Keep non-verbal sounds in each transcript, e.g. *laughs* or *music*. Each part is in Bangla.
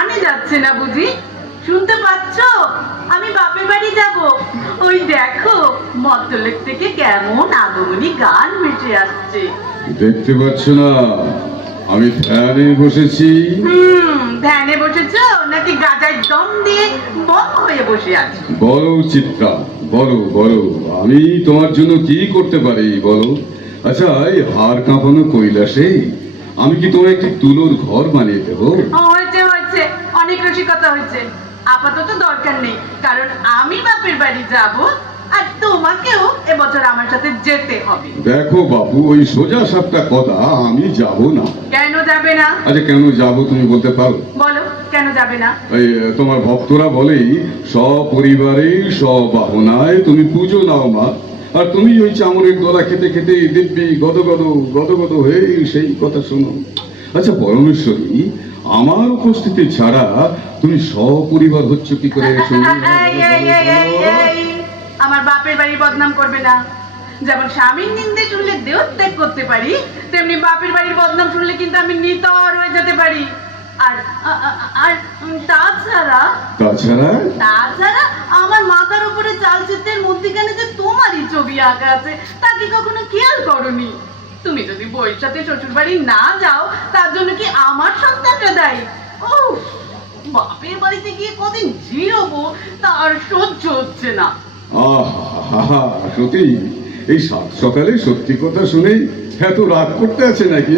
কানে যাচ্ছে না বুঝি? শুনতে পাচ্ছ? আমি বাপের বাড়ি যাব। ওই দেখো মতলেক থেকে কেমন আগমনী গান মিটে আসছে। দেখতে পাচ্ছ না আমি ধ্যানে বসেছি। ধ্যানে বসেছ? নাকি গাজায় দম দিয়ে বড় হয়ে বসে আছি? বড় চিত্রা বলো বলো আমি তোমার জন্য কি করতে পারি বলো? আচ্ছা এই হাড় কাঁপানো কৈলাসে আমি কি তোমার একটি তুলোর ঘর বানিয়ে দেবো? অনেক রসিকতা হয়েছে আপাতত দরকার নেই কারণ আমি বাপের বাড়ি যাব আর তোমাকেও এবছর আমার সাথে যেতে হবে। দেখো বাবু ওই সোজা সাপটা কথা আমি যাব না। কেন যাবে না? আচ্ছা কেন যাব তুমি বলতে পারো? বলো কেন যাবে না? এই তোমার ভক্তরা বলেই সপরিবারে সবাহনায় তুমি পুজো নাও মা। আর তুমি ওই চামড়ের গলা খেতে খেতে দিব্যি গদ গদ গদ গদ হয়ে সেই কথা শোনো। আচ্ছা পরমেশ্বরী আমার উপস্থিতি ছাড়া তুমি সপরিবার হচ্ছ কি করে *laughs* এই, আমার বাপের বাড়ি বদনাম করবে না। যেমন স্বামীর নিন্দে শুনলে দেহত্যাগ করতে পারি তেমনি বাপের বাড়ির বদনাম শুনলে কিন্তু আমি নিতর হয়ে যেতে পারি। আর আর তাছাড়া তাছাড়া? তাছাড়া আমার মাথার উপরে চালচিত্রের মধ্যিখানে যে তোমারই ছবি আঁকা আছে তা কি কখনো খেয়াল করনি? তুমি যদি বইয়ের সাথে শ্বশুর বাড়ি না যাও, তার জন্য কি আমার সন্তানটা দায়ী? ও বাপের বাড়িতে গিয়ে কদিন জিরোবো, তার সহ্য হচ্ছে না। সত্যি এই সাত সকালে সত্যি কথা শুনে এত রাগ করতে আছে নাকি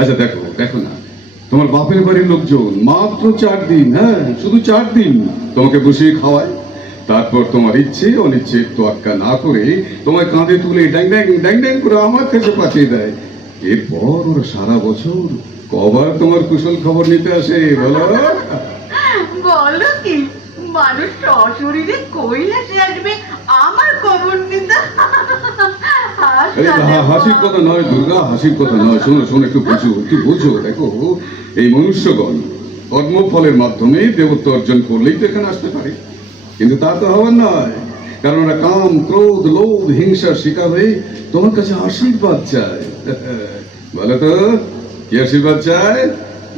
আচ্ছা দেখো দেখো না। তোমার বাপের বাড়ির লোকজন মাত্র চার দিন হ্যাঁ শুধু চার দিন তোমাকে বসিয়ে খাওয়ায়। তারপর তোমার ইচ্ছে অনিচ্ছে তোয়াক্কা না করে তোমায় কাঁধে তুলে ড্যাং ড্যাং ড্যাং ড্যাং করে আমার কাছে পাঠিয়ে দেয়। এরপর ওরা সারা বছর কবার তোমার কুশল খবর নিতে আসে বলো? বলো কি? মানুষ সশরীরে কৈলাসে আসবে আমার খবর নিতে হাসির কথা নয় দুর্গা হাসির কথা নয়। শোনো শোনো একটু বুঝো একটু বুঝো দেখো এই মনুষ্যগণ কর্মফলের মাধ্যমে দেবত্ব অর্জন করলেই তো এখানে আসতে পারে। কিন্তু তা তো হওয়ার নয়। কারণ ওরা কাম, ক্রোধ, লোভ, হিংসার শিকার হয়ে তোমার কাছে আশীর্বাদ চায়। *laughs* বলো তো, কি আশীর্বাদ চায়?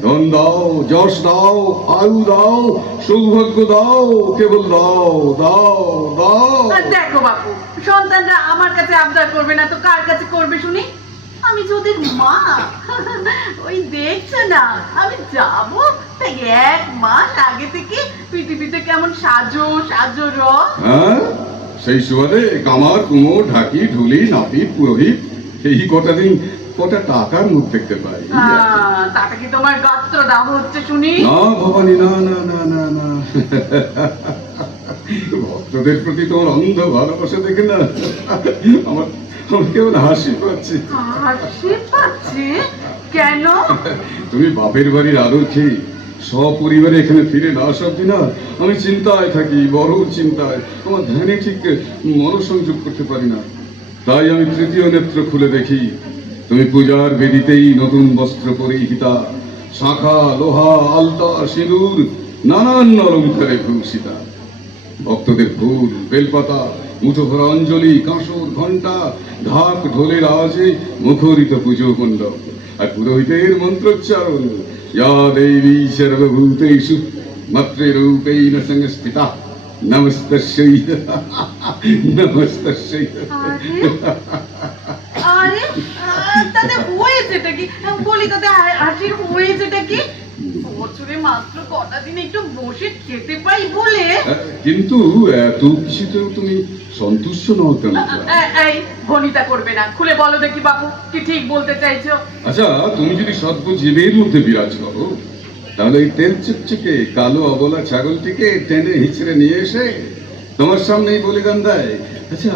ধন দাও, যশ দাও, আয়ু দাও, সৌভাগ্য দাও, কেবল দাও দাও দাও। দেখো বাপু, সন্তানরা আমার কাছে আবদার করবে না, তো কার কাছে করবে শুনি? আমি যদি মা, *laughs* ওই দেখছ না, আমি যাব এক মাস আগে থেকে পৃথিবীতে কেমন সাজো সাজো র? হ্যাঁ? সেই সুবাদে কামার কুমোর ঢাকি ঢুলি নাপিত পুরোহিত এই কটা দিন কটা টাকার মুখ দেখতে পাই। তাতে কি তোমার গাত্র দাম হচ্ছে শুনি? না ভবানী না না না না না। ভক্তদের প্রতি তোমার অন্ধ ভালোবাসা দেখে না? আমার আমার কেমন হাসি পাচ্ছে। হাসি পাচ্ছে? কেন? তুমি বাপের বাড়ির আদর খেয়ে সপরিবারে এখানে ফিরে না আসা অব্দি না আমি চিন্তায় থাকি, বড় চিন্তায়। আমার ধ্যানে ঠিক মনোসংযোগ করতে পারি না। তাই আমি তৃতীয় নেত্র খুলে দেখি। তুমি পূজার বেদিতেই নতুন বস্ত্র পরিহিতা, শাখা, লোহা, আলতা, সিঁদুর, নানান অলঙ্কারে ভূষিতা। ভক্তদের ফুল, বেলপাতা মুঠো ভরা অঞ্জলি, কাঁসর, ঘণ্টা, ঢাক, ঢোলের আওয়াজে মুখরিত পুজো মণ্ডপ। আর পুরোহিতের মন্ত্রোচ্চারণ ইয়া দেবী সর্বভূতেষু মাতৃরূপেণ সংস্থিতা নমস্তস্যৈ নমস্তস্যৈ আরে তাতে হয়েছেটা কি? বলি তাতে হাসির হয়েছেটা কি? বছরে মাত্র কটা দিন একটু বসে খেতে পাই বলে। কিন্তু এত কিছুতেও তুমি সন্তুষ্ট নও কেন এই ভনিতা করবে না। খুলে বলো দেখি বাপু কি ঠিক বলতে চাইছো? আচ্ছা তুমি যদি সর্ব জীবের মধ্যে বিরাজ করো তাহলে এই তেল চিকচিকে কালো অবলা ছাগলটিকে টেনে হিচড়ে নিয়ে এসে তোমার সামনেই বলিদান দেয়। আচ্ছা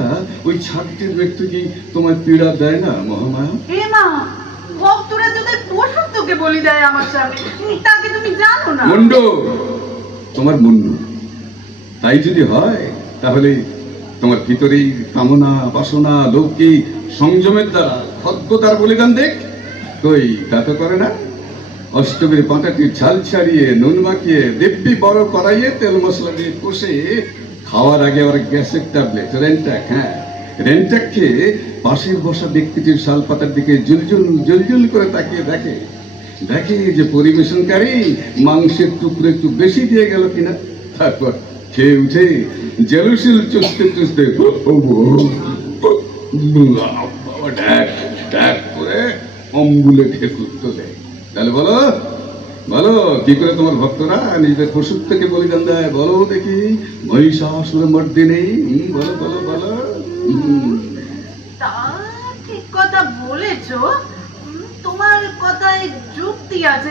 ওই ছাগটির ব্যক্তি কি তোমার পীড়া দেয় না মহামায়া? এ মা ভক্তরা যদি তোকে বলি দেয় আমার সামনে তাকে তুমি জানো না? মুন্ড তোমার মুন্ডু। তাই যদি হয় তাহলে তোমার ভিতরেই কামনা, বাসনা, লৌকিক সংযমের দ্বারা খদ্গতার বলিদান দেখ। কই, তা তো করে না। অষ্টমীর পাঁটাটির ছাল ছাড়িয়ে, নুন মাখিয়ে, দিব্যি বড় কড়াইয়ে তেল মশলা দিয়ে কষে, খাওয়ার আগে আবার গ্যাসের ট্যাবলেট রেন্টাক হ্যাঁ। রেন্টাক খেয়ে পাশের বসা ব্যক্তিটির শাল পাতার দিকে জুলজুল জুলজুল করে তাকিয়ে দেখে। দেখে যে পরিবেশনকারী মাংসের টুকরো একটু বেশি দিয়ে গেল কিনা। তারপর খেয়ে উঠে জেলুসিল চুষতে চুষতে করে অম্বুলে ঠেকুর তোলে। তাহলে বলো বলো কি করে তোমার ভক্তরা নিজেদের পশুর থেকে বলিদান দেয়? বলো দেখি মহিষাসুর মর্দিনে হুম, বলো বলো বলো। ঠিক কথা বলেছ। তোমার কথায় যুক্তি আছে।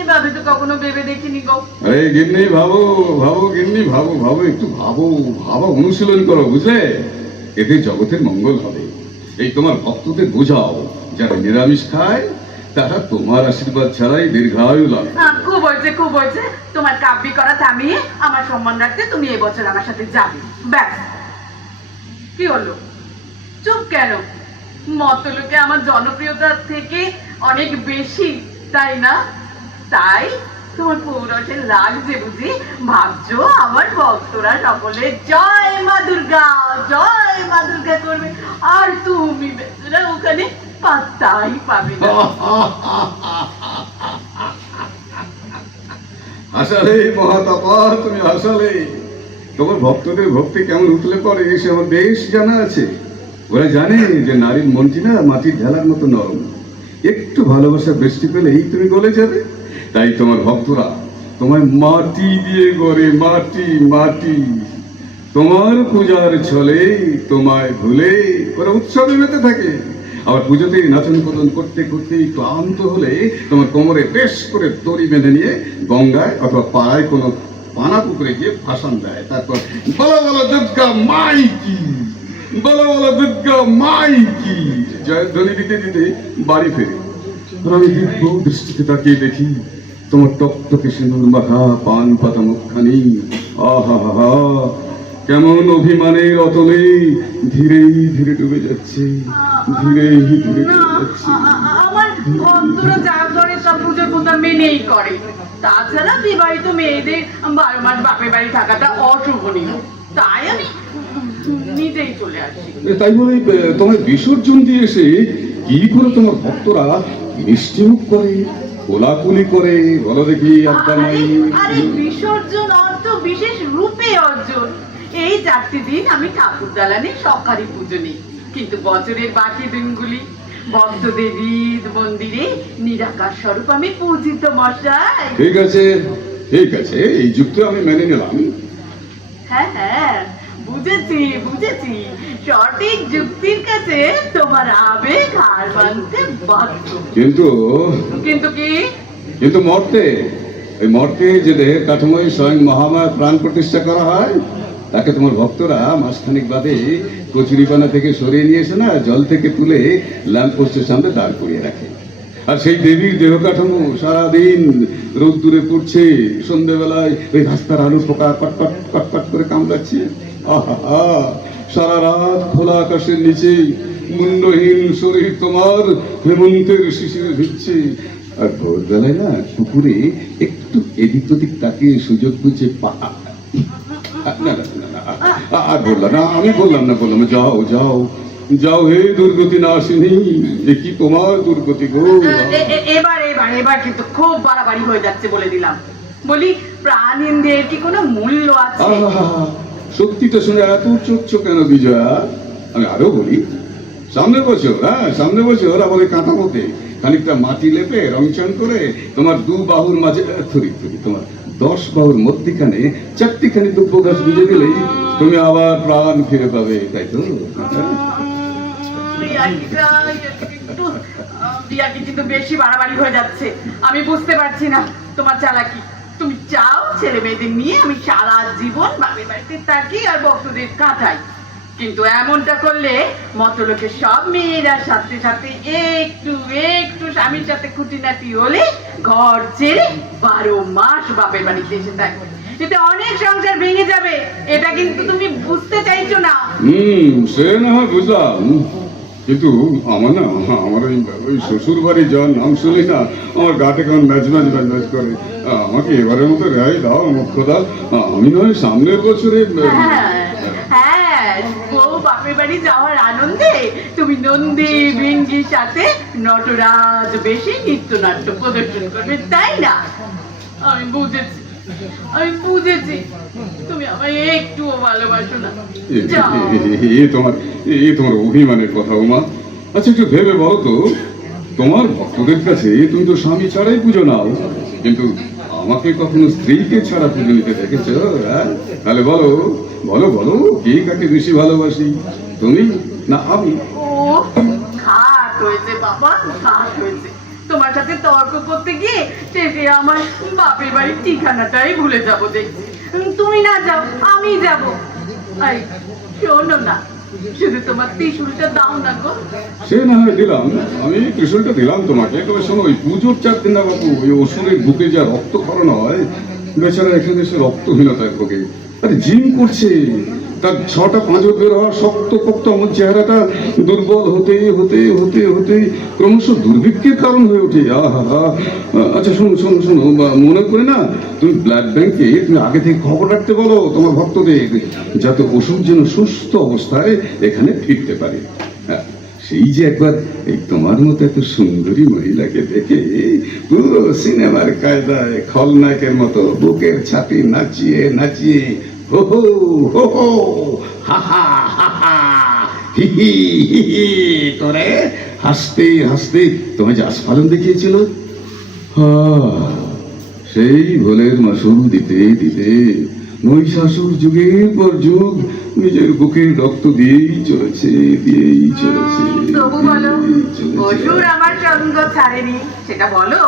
এভাবে তো কখনো ভেবে দেখিনি গো। আরে গিন্নি ভাবো ভাবো গিন্নি ভাবো ভাবো একটু ভাবো ভাবো অনুশীলন করো বুঝলে? এতে জগতের মঙ্গল হবে। এই তোমার ভক্তদের বোঝাও যারা নিরামিষ খায় তারা তোমার আশীর্বাদ ছাড়াই দীর্ঘায়ু লাভ খুব হয়েছে খুব হয়েছে। তোমার কাব্যি করা থামিয়ে আমার সম্মান রাখতে তুমি এবছর আমার সাথে যাবে। ব্যাস। কি হলো? চুপ কেন? মতলোকে আমার জনপ্রিয়তার থেকে অনেক বেশি তাই না? তাই তোমার পৌরসের লাগছে বুঝি? ভাবছ আমার ভক্তরা সকলে, জয় মা দুর্গা, জয় মা দুর্গা করবে। আর তুমি বেচারা ওখানে পাত্তাই পাবে না। হাসালে মহাতাপা তুমি হাসালে তোমার ভক্তদের ভক্তি কেমন উঠলে পরে সে আমার বেশ জানা আছে। ওরা জানে যে নারীর মনটি না মাটির ঢেলার মতো নরম। একটু ভালোবাসা বৃষ্টি পেলেই তুমি গলে যাবে। তাই তোমার ভক্তরা তোমায় মাটি দিয়ে গড়ে, মাটি মাটি। তোমার পূজার ছলে তোমায় ভুলে ওরা উৎসবে মেতে থাকে। আবার পুজোতে নাচন কদন করতে করতে ক্লান্ত হলে তোমার কোমরে বেশ করে দড়ি বেঁধে নিয়ে গঙ্গায় অথবা পাড়ায় কোনো পানা পুকুরে গিয়ে ভাষণ দেয়। তারপর, বলো বলো, দুর্গা মাই কি? বলো বলো, দুর্গা মাই কি? জয়ধ্বনি দিতে দিতে বাড়ি ফেরে। আমি দৃষ্টিতে তাকিয়ে দেখি তোমার টকটকে সিঁদুর মাখা পান পাতা মুখখানি। আহা হা কেমন অভিমানের অতলে ধীরে ধীরে ডুবে যাচ্ছে ধীরে ধীরে ডুবে যাচ্ছে। আমার ভক্তরা যা করে সব পুজোর কথা মেনেই করে তাছাড়া বিবাহিত মেয়েদের বারো মাস বাপের বাড়ি থাকাটা অশুভনীয়। তাই আমি নিজেই চলে আসি। তাই বলে তোমার বিসর্জন দিয়ে এসে কি করে তোমার ভক্তরা মিষ্টি মুখ করে? কোলাকুলি করে বলো দেখি আড্ডা আরে নাই আরে বিসর্জন অর্থ বিশেষ রূপে অর্জন। এই চারটি দিন আমি ঠাকুর দালানে সরকারি পুজো নেই। কিন্তু বছরের বাকি দিনগুলি ভক্ত দেবীর মন্দিরে নিরাকার স্বরূপ আমি পূজিত মশাই। ঠিক আছে ঠিক আছে এই যুক্ত আমি মেনে নিলাম। হ্যাঁ হ্যাঁ। বুঝেছি বুঝেছি। সঠিক যুক্তির কাছে তোমার আবেগ হার মানতে বাধ্য। কিন্তু কিন্তু কি? কিন্তু মর্তে এই মর্তে যে দেহের কাঠামোয় স্বয়ং মহামায় প্রাণ প্রতিষ্ঠা করা হয় তাকে তোমার ভক্তরা মাসখানিক বাদে কচুরিপানা থেকে সরিয়ে নিয়ে এসে না জল থেকে তুলে ল্যাম্প পোস্টের সামনে দাঁড় করিয়ে রাখে। আর সেই দেবীর দেহ কাঠামো সারাদিন রোদ দূরে পড়ছে সন্ধেবেলায় ওই রাস্তার আলু পোকা কটকট কটকট করে কামড়াচ্ছে। সারা রাত খোলা আকাশের নিচে মুন্ডহীন শরীর তোমার হেমন্তের শিশিরে ভিজছে। আর ভোরবেলায় না পুকুরে একটু এদিক ওদিক তাকিয়ে সুযোগ বুঝে পা না না আর বললাম না আমি বললাম না বললাম যাও যাও যাও হে দুর্গতি না আসেনি এ কি তোমার দুর্গতি গো এবার এবার এবার কিন্তু খুব বাড়াবাড়ি হয়ে যাচ্ছে বলে দিলাম। বলি প্রাণীদের কি কোনো মূল্য আছে? সত্যিটা শুনে এত চোখছো কেন বিজয়া? আমি আরও বলি, সামনের বছর হ্যাঁ সামনের বছর আমাদের মতে খানিকটা মাটি লেপে রংচন করে তোমার দু বাহুর মাঝে থরি থরি তোমার দশ বাহুর মধ্যিখানে চারটিখানি দুব্ব গাছ বুঝে গেলেই তুমি আবার প্রাণ ফিরে পাবে, তাই তো বেশি বাড়াবাড়ি হয়ে যাচ্ছে। আমি বুঝতে পারছি না তোমার চালাকি। চাও ছেলে মেয়েদের নিয়ে আমি সারা জীবন বাপের বাড়িতে থাকি আর ভক্তদের কাটাই কিন্তু এমনটা করলে মতলোকের সব মেয়েরা সাথে সাথে একটু একটু স্বামীর সাথে খুঁটিনাটি হলে ঘর ছেড়ে বারো মাস বাপের বাড়িতে এসে থাকবে। অনেক সংসার ভেঙে যাবে, এটা কিন্তু তুমি বুঝতে চাইছো না। হুম, সে না হয় বুঝলাম। কিন্তু আমার না আমার ওই ওই শ্বশুর বাড়ি যাওয়ার নাম শুনি না আমার গাতে কেমন ম্যাচ ম্যাচ ম্যাচ ম্যাচ করে। আমাকে এবারের মতো রেহাই দাও মুখ্যদা। আমি নয় সামনের বছরে হ্যাঁ, হ্যাঁ বাপের বাড়ি যাওয়ার আনন্দে তুমি নন্দী ভৃঙ্গির সাথে নটরাজ বেশি নৃত্যনাট্য প্রদর্শন করবে তাই না? আমি বুঝেছি। আমি বুঝেছি। তুমি একটুও ভালোবাসো না। এ- যাও। এ- এ তোমার এ তোমার অভিমানের কথা উমা। আচ্ছা একটু ভেবে বলো তো তোমার ভক্তদের কাছে তুমি তো স্বামী ছাড়াই পুজো নাও। কিন্তু আমাকে কখনো স্ত্রীকে ছাড়া পুজো নিতে দেখেছ? হ্যাঁ? তাহলে বলো বলো বলো কে কাকে বেশি ভালোবাসি? তুমি না আমি? ও ঘাট হয়েছে বাবা তোমার সাথে তর্ক করতে গিয়ে শেষে আমার বাপের বাড়ির ঠিকানাটাই ভুলে যাব দেখছি। তুমি না যাও, আমি যাব। শোনো না দিলাম তোমাকে ওই পুজোর না বুকে যা হয় রক্তহীনতায় ভোগে। আরে জিম করছে। তার ছটা পাঁচর বের হওয়া শক্ত পোক্ত আমার চেহারাটা দুর্বল হতে হতে হতে হতে ক্রমশ দুর্ভিক্ষের কারণ হয়ে ওঠে। আহা আচ্ছা শোনো শোনো শোনো মনে করে না, তুমি ব্লাড ব্যাংকে তুমি আগে থেকে খবর রাখতে বলো, তোমার ভক্তদের, যাতে ওষুধ যেন সুস্থ অবস্থায় এখানে ফিরতে পারে। হ্যাঁ সেই যে একবার এই তোমার মতো এত সুন্দরী মহিলাকে দেখে পুরো সিনেমার কায়দায় খলনায়কের মতো বুকের ছাতি নাচিয়ে নাচিয়ে হো হো হো হো হা হা হা হা হি হি হি হি করে হাসতে হাসতে তোমায় যে আস্ফালন দেখিয়েছিল? সেই ভোলের মাসুল দিতে দিতে মহিষাসুর যুগের পর যুগ নিজের বুকের রক্ত দিয়েই চলেছে দিয়েই চলেছে তবু বলো আমার সঙ্গ ছাড়েনি সেটা বলো।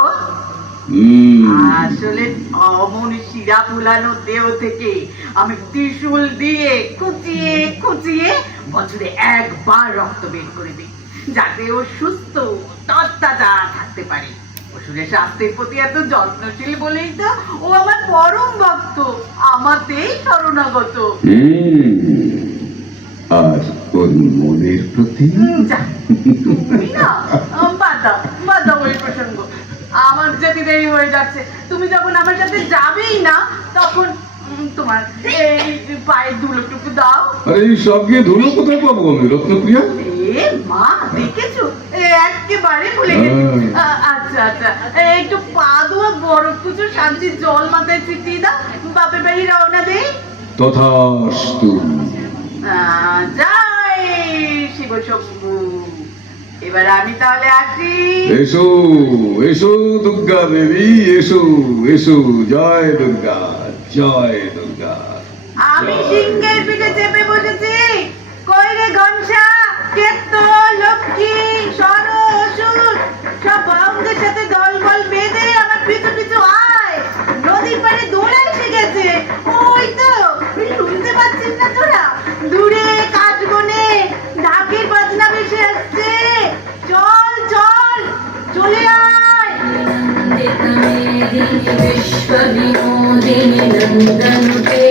আসলে অমন শিরা দেহ থেকে আমি ত্রিশূল দিয়ে খুঁচিয়ে খুঁচিয়ে বছরে একবার রক্ত বের করে দিই যাতে ও সুস্থ তত্তাজা থাকতে পারে। অসুরের স্বাস্থ্যের প্রতি এত যত্নশীল বলেই তো ও আমার পরম ভক্ত আমাতেই শরণাগত। আর ওর মনের প্রতি যা, তুমি *laughs* না আম, বাদ দাও বাদ দাও ওই প্রসঙ্গ আমার যেতে দেরি হয়ে যাচ্ছে। তুমি যখন আমার সাথে যাবেই না তখন তোমার এই পায়ের ধুলোটুকু দাও। আরে এই সব গিয়ে ধুলো কোথায় পাবো আমি রত্নপ্রিয়া? এ মা দেখেছ? একেবারে ভুলে গেছি। হ্যাঁ। আচ্ছা আচ্ছা। একটু পা ধোয়া বরফ কুচো শান্তির জল মাথায় ছিটিয়ে দাও। বাপের বাড়ি রওনা দেই। তথাস্তু। জয় শিব শম্ভু এবার আমি তাহলে আসি। এসো এসো দুর্গা দেবী এসো এসো। জয় দুর্গা জয় দুর্গা। আমি সিংহের পিঠে চেপে বসেছি। কই রে কেত কেত্ত লক্ষ্মী সর অসুর সব বাউন্ডের সাথে দল বল বেঁধে আমার পিছু ఈశ్వరి మోదిని నందనుటే